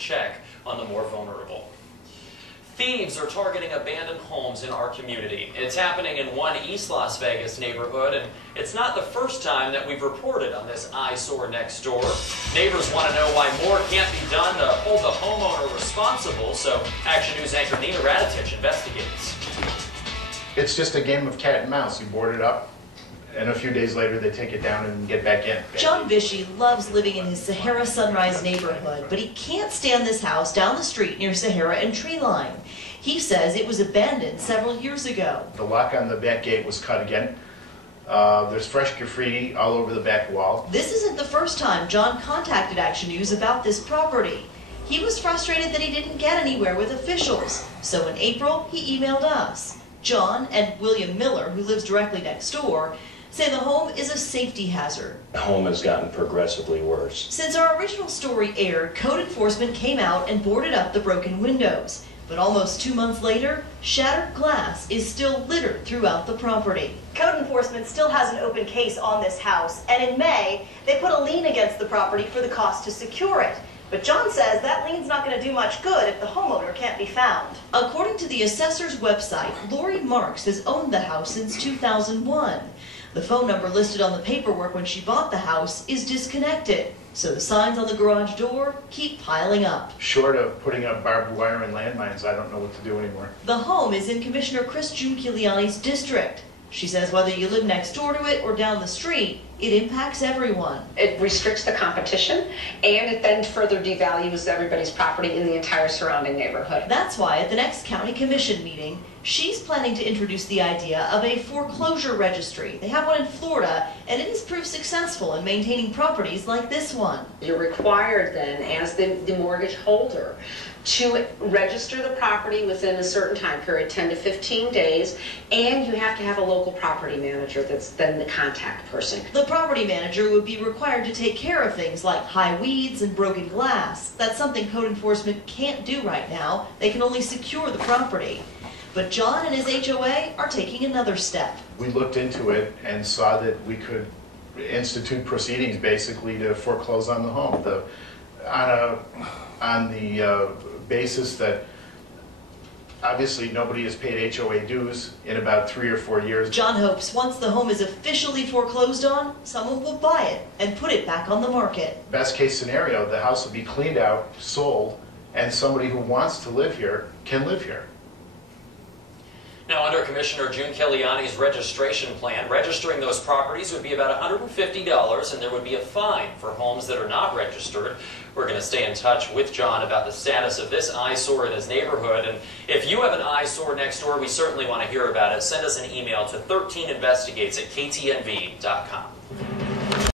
check on the more vulnerable. Thieves are targeting abandoned homes in our community. It's happening in one East Las Vegas neighborhood, and it's not the first time that we've reported on this eyesore next door. Neighbors want to know why more can't be done to hold the homeowner responsible, so Action News anchor Nina Radetich investigates. It's just a game of cat and mouse. You board it up, and a few days later they take it down and get back in. John Vishy loves living in his Sahara Sunrise neighborhood, but he can't stand this house down the street near Sahara and Treeline. He says it was abandoned several years ago. The lock on the back gate was cut again. There's fresh graffiti all over the back wall. This isn't the first time John contacted Action News about this property. He was frustrated that he didn't get anywhere with officials, so in April he emailed us. John and William Miller, who lives directly next door, say the home is a safety hazard. The home has gotten progressively worse. Since our original story aired, code enforcement came out and boarded up the broken windows. But almost 2 months later, shattered glass is still littered throughout the property. Code enforcement still has an open case on this house, and in May, they put a lien against the property for the cost to secure it. But John says that lien's not going to do much good if the homeowner can't be found. According to the assessor's website, Lori Marks has owned the house since 2001. The phone number listed on the paperwork when she bought the house is disconnected, so the signs on the garage door keep piling up. Short of putting up barbed wire and landmines, I don't know what to do anymore. The home is in Commissioner Chris Giuliani's district. She says whether you live next door to it or down the street, it impacts everyone. It restricts the competition, and it then further devalues everybody's property in the entire surrounding neighborhood. That's why at the next county commission meeting, she's planning to introduce the idea of a foreclosure registry. They have one in Florida, and it has proved successful in maintaining properties like this one. You're required then, as the mortgage holder, to register the property within a certain time period, 10 to 15 days, and you have to have a local property manager that's then the contact person. The property manager would be required to take care of things like high weeds and broken glass. That's something code enforcement can't do right now. They can only secure the property. But John and his HOA are taking another step. We looked into it and saw that we could institute proceedings basically to foreclose on the home. On the basis that obviously nobody has paid HOA dues in about 3 or 4 years. John hopes once the home is officially foreclosed on, someone will buy it and put it back on the market. Best case scenario, the house will be cleaned out, sold, and somebody who wants to live here can live here. Now, under Commissioner Giuliani's registration plan, registering those properties would be about $150, and there would be a fine for homes that are not registered. We're going to stay in touch with John about the status of this eyesore in his neighborhood. And if you have an eyesore next door, we certainly want to hear about it. Send us an email to 13investigates@ktnv.com.